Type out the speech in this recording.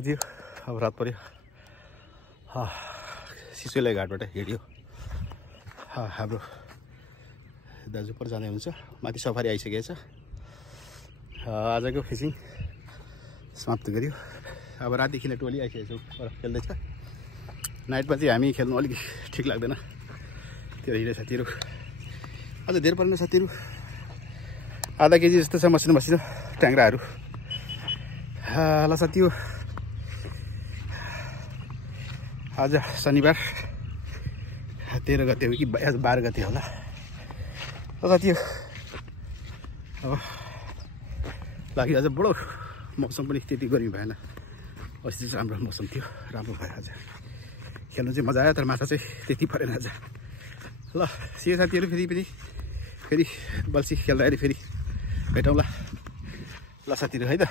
साथीहरु अब रात पर्यो सिसोले घाटबाट हिँड्यो हाम्रो दाजु पर जाँदै हुन्छ माथि सफारी आइसकेको छ आजको फिसिङ समाप्त गर्यो अब रातिखेर टोली आइसकेको छ पर खेल्दै छ नाइटमा चाहिँ हामी खेल्नु अलिक ठीक लाग्दैन त्यो हिँडे साथीहरु अझ धेरै पर्ने साथीहरु आधा केजी जस्तो छ मसिनो मसिनो ट्याङ्ग्राहरू ल साथी आज शनिबार 13 गते हो कि 12 गते होला साथी अब लागि आज बडो मौसम पनि त्यति गर्मी भएन अस्ति चाहिँ राम्रो मौसम थियो राम्रो भयो आज खेल्नु चाहिँ मजा आयो तर माछा चाहिँ त्यति परेन आज ल सिए साथीहरु फेरि बल्छी खेल्दाखेरि फेरि भेटौँला ल साथीहरु है त